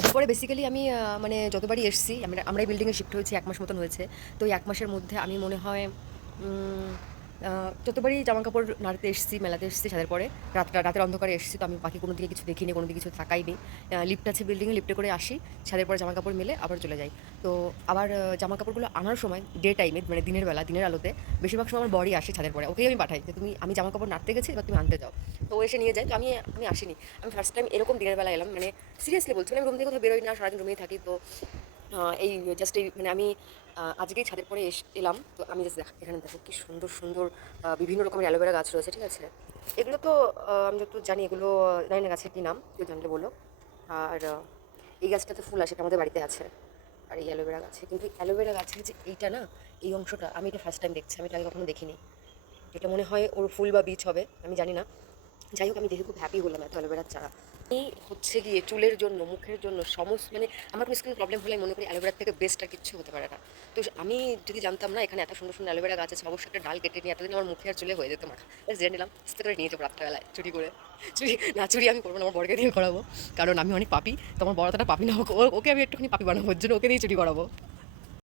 হবার পরে বেসিক্যালি আমি মানে যতবারই এসেছি আমরা এই বিল্ডিংয়ে শিফট হয়েছি ১ মাস মতন হয়েছে। তো এই ১ মাসের মধ্যে আমি মনে হয় উম যতবারই জামাকাপড় নাড়তে এসেছি, মেলাতে এসেছি ছাদের পরে, রাতের অন্ধকারে এসেছি, তো আমি বাকি কোনো দিকে কিছু দেখিনি, কোনো দিকে কিছু তাকাইনি। লিফট আছে বিল্ডিংয়ে, লিফটে করে আসি, ছাদের পরে জামাকাপড় মেলে আবার চলে যাই। তো আবার জামাকাপড়গুলো আনার সময় ডে টাইমে মানে দিনের বেলা, দিনের আলোতে বেশিরভাগ সময় আমার বরই আসে ছাদের পরে। ওকেই আমি পাঠাই যে, আমি জামাকাপড় নাড়তে গেছি, এবার তুমি আনতে যাও। তো ও এসে নিয়ে যায়। তো আমি আসিনি। আমি ফার্স্ট টাইম এরকম দিনের বেলা এলাম। মানে সিরিয়াসলি বলছি, মানে আমি রুম থেকে কোথাও বেরোই না, সারাদিন রুমেই থাকি। তো এই জাস্ট এই মানে আমি আজকেই ছাদের পরে এলাম। তো আমি জাস্ট এখানে দেখো কি সুন্দর সুন্দর বিভিন্ন রকমের অ্যালোভেরা গাছ রয়েছে, ঠিক আছে? এগুলো তো আমি যত জানি এগুলো জানি না গাছের কী নাম, কেউ জানলে বলো। আর এই গাছটাতে ফুল আসে, এটা আমাদের বাড়িতে আছে। আর এই অ্যালোভেরা গাছে, কিন্তু অ্যালোভেরা গাছের যে এইটা না, এই অংশটা আমি এটা ফার্স্ট টাইম দেখছি। আমি এটা আগে কখনো দেখিনি। এটা মনে হয় ওর ফুল বা বীজ হবে, আমি জানি না। যাই হোক, আমি দেখে খুব হ্যাপি হলাম এত অ্যালোভেরার চারা। এই হচ্ছে গিয়ে চুলের জন্য, মুখের জন্য, মানে আমার কোনো স্কিন প্রবলেম হলে আমি মনে করি অ্যালোভেরার থেকে বেস্ট আর কিচ্ছু হতে পারে না। তো আমি যদি জানতাম না এখানে এত সুন্দর সুন্দর অ্যালোভেরা গাছ আছে, অবশ্যই একটা ডাল কেটে নিয়ে এতদিন আমার মুখে আর চুলে হয়ে যেত মাখা। জেনে নিলাম, আস্তে করে নিয়ে যাবো রাত্রেবেলায় চুরি করে। চুরি আমি করবো না, আমার বরকে দিয়ে করাবো। কারণ আমি অনেক পাপি, তো আমার বড় অতটা পাপি না, ওকে আমি একটুখানি পাপি বানাবো, ওর জন্য ওকে দিয়ে চুরি করাবো।